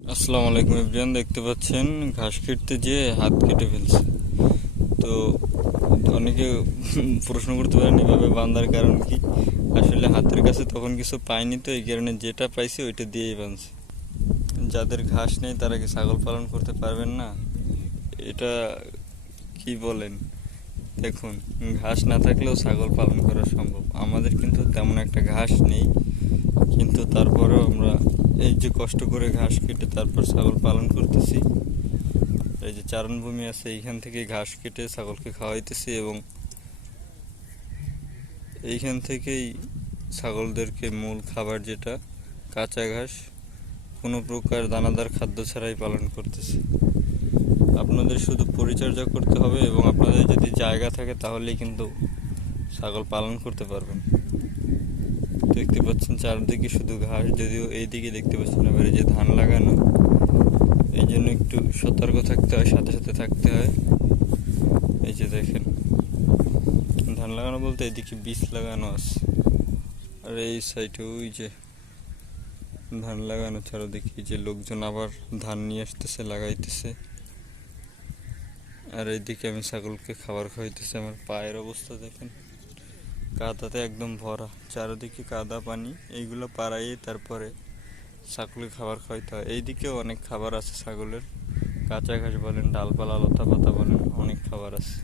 আসসালামু আলাইকুম এভরিওয়ান, দেখতে পাচ্ছেন ঘাস কেটে যেয়ে হাত কেটে ফেলছে। তো অনেকে প্রশ্ন করতে পারেন এভাবে বাঁধার কারণ কি। আসলে হাতের কাছে তখন কিছু পাইনি, তো এই কারণে যেটা পাইছে ওইটা দিয়েই বাঁধছে। যাদের ঘাস নেই তারা কি ছাগল পালন করতে পারবেন না? এটা কি বলেন? দেখুন, ঘাস না থাকলেও ছাগল পালন করা সম্ভব। আমাদের কিন্তু তেমন একটা ঘাস নেই, কিন্তু তারপরেও আমরা এই যে কষ্ট করে ঘাস কেটে তারপর ছাগল পালন করতেছি। এই যে চারণভূমি আছে, এইখান থেকে ঘাস কেটে ছাগলকে খাওয়াইতেছি এবং এইখান থেকেই ছাগলদেরকে মূল খাবার যেটা কাঁচা ঘাস, কোনো প্রকার দানাদার খাদ্য ছাড়াই পালন করতেছি। আপনাদের শুধু পরিচর্যা করতে হবে এবং আপনাদের যদি জায়গা থাকে তাহলেই কিন্তু ছাগল পালন করতে পারবেন। দেখতে পাচ্ছেন চারদিকে শুধু ঘাস, যদিও এইদিকে দেখতে পাচ্ছেন এবারে যে ধান লাগানো, এই জন্য একটু সতর্ক থাকতে হয়, সাথে সাথে থাকতে হয়। এই যে দেখেন, ধান লাগানো বলতে এদিকে বীজ লাগানো আছে, আর এই সাইডে ওই যে ধান লাগানো ছাড়া দেখি যে লোকজন আবার ধান নিয়ে আসতেছে, লাগাইতেছে। আর এইদিকে আমি ছাগলকে খাবার খাওয়াইতেছি। আমার পায়ের অবস্থা দেখেন, কাদাতে একদম ভরা, চারিদিকে কাদা পানি। এইগুলো পাড়াইয়ে তারপরে ছাগলকে খাবার খাওয়াইতে হয়। এইদিকেও অনেক খাবার আছে ছাগলের, কাঁচা ঘাস বলেন, ডালপালা, লতা পাতা বলেন, অনেক খাবার আছে।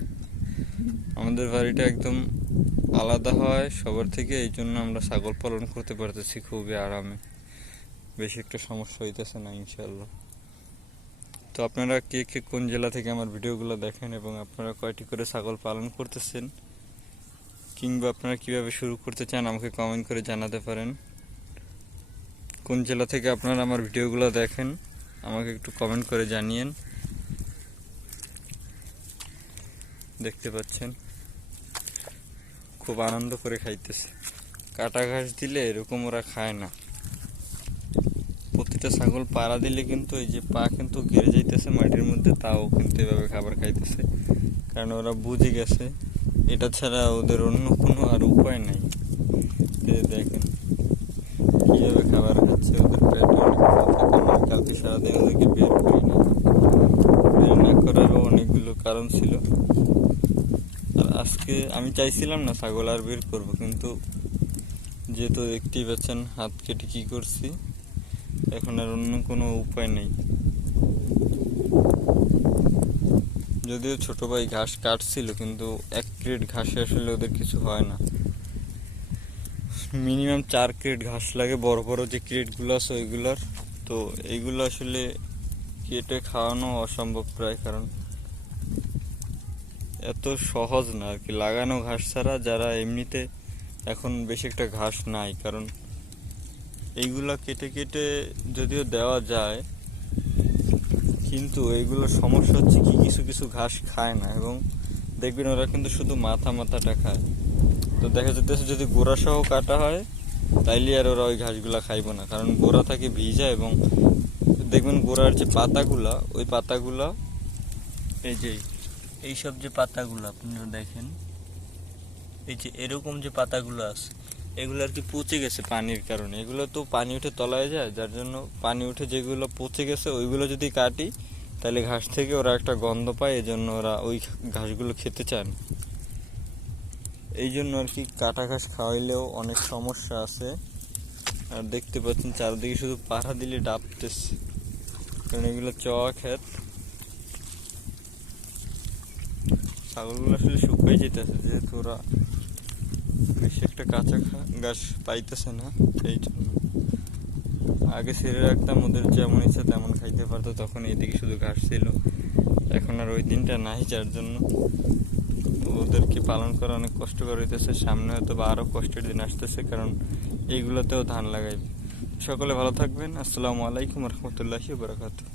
আমাদের বাড়িটা একদম আলাদা হয় সবার থেকে, এই জন্য আমরা ছাগল পালন করতে পারতেছি খুবই আরামে, বেশি একটা সমস্যা হইতেছে না ইনশাল্লাহ। তো আপনারা কে কে কোন জেলা থেকে আমার ভিডিওগুলো দেখেন এবং আপনারা কয়টি করে ছাগল পালন করতেছেন, কিংবা আপনারা কিভাবে শুরু করতে চান, আমাকে কমেন্ট করে জানাতে পারেন। কোন জেলা থেকে আপনারা আমার ভিডিওগুলো দেখেন আমাকে একটু কমেন্ট করে জানিয়েন। দেখতে পাচ্ছেন খুব আনন্দ করে খাইতেছে। কাটা ঘাস দিলে এরকম ওরা খায় না। প্রতিটা ছাগল পাড়া দিলে কিন্তু এই যে পা কিন্তু গেড়ে যাইতেছে মাটির মধ্যে, তাও কিন্তু এভাবে খাবার খাইতেছে, কারণ ওরা বুঝে গেছে এটা ছাড়া ওদের অন্য কোনো আর উপায় নাই। দেখেন কিভাবে খাবার খাচ্ছে, ওদের পেট অনেক বড় থাকে। আমি কালকে সারাদিন ওদেরকে বের করি না, বের না করারও অনেকগুলো কারণ ছিল। আর আজকে আমি চাইছিলাম না ছাগল আর বের করব, কিন্তু যেহেতু দেখতেই পাচ্ছেন হাত কেটে কি করছি, এখন আর অন্য কোনো উপায় নেই। যদিও ছোট ভাই ঘাস কাটছিল, কিন্তু এক ক্রেট ঘাসে আসলে ওদের কিছু হয় না। মিনিমাম 4 ক্রেট ঘাস লাগে, বড় বড় যে ক্রেটগুলো আছে ওইগুলার। তো এইগুলো আসলে কেটে খাওয়ানো অসম্ভব প্রায়, কারণ এত সহজ না আর কি লাগানো ঘাস ছাড়া। যারা এমনিতে এখন বেশি একটা ঘাস নাই, কারণ এইগুলা কেটে কেটে যদিও দেওয়া যায়, কিন্তু এইগুলোর সমস্যা হচ্ছে কি কিছু কিছু ঘাস খায় না, এবং দেখবেন ওরা কিন্তু শুধু মাথাটা খায়। তো দেখা যেতেছে যদি গোড়া সহ কাটা হয় তাইলে আর ওরা ওই ঘাসগুলা খাইব না, কারণ গোড়া থাকে ভিজা। এবং দেখবেন গোড়ার যে পাতাগুলা, ওই পাতাগুলা এই যে এইসব যে পাতাগুলো আপনারা দেখেন, এই যে এরকম যে পাতাগুলো আছে, এগুলো আর কি পচে গেছে পানির কারণে। এগুলো তো পানি উঠে তলায় যায়, যার জন্য পানি উঠে যেগুলো পচে গেছে ওইগুলো যদি কাটি তাহলে ঘাস থেকে ওরা একটা গন্ধ পায়, এই জন্য ওরা ওই ঘাসগুলো খেতে চান। এই জন্য আর কি কাটা ঘাস খাওয়াইলেও অনেক সমস্যা আছে। আর দেখতে পাচ্ছেন চারদিকে শুধু পাড়া দিলে ডাবতেছে, কারণ এগুলো চওয়া ক্ষেত। ছাগলগুলো আসলে শুকাই যেতেছে, যেহেতু ওরা বেশি একটা কাঁচা ঘাস পাইতেছে না, এই জন্য। আগে ছেড়ে রাখতাম, ওদের যেমন ইচ্ছা তেমন খাইতে পারতো, তখন এইদিকে শুধু ঘাস ছিল। এখন আর ওই দিনটা নাই, যার জন্য ওদেরকে পালন করা অনেক কষ্টকর হইতেছে। সামনে হয়তো বা আরও কষ্টের দিন আসতেছে, কারণ এইগুলোতেও ধান লাগাইবে। সকলে ভালো থাকবেন। আসসালামু আলাইকুম রহমতুল্লাহি ওয়া বারাকাতুহু।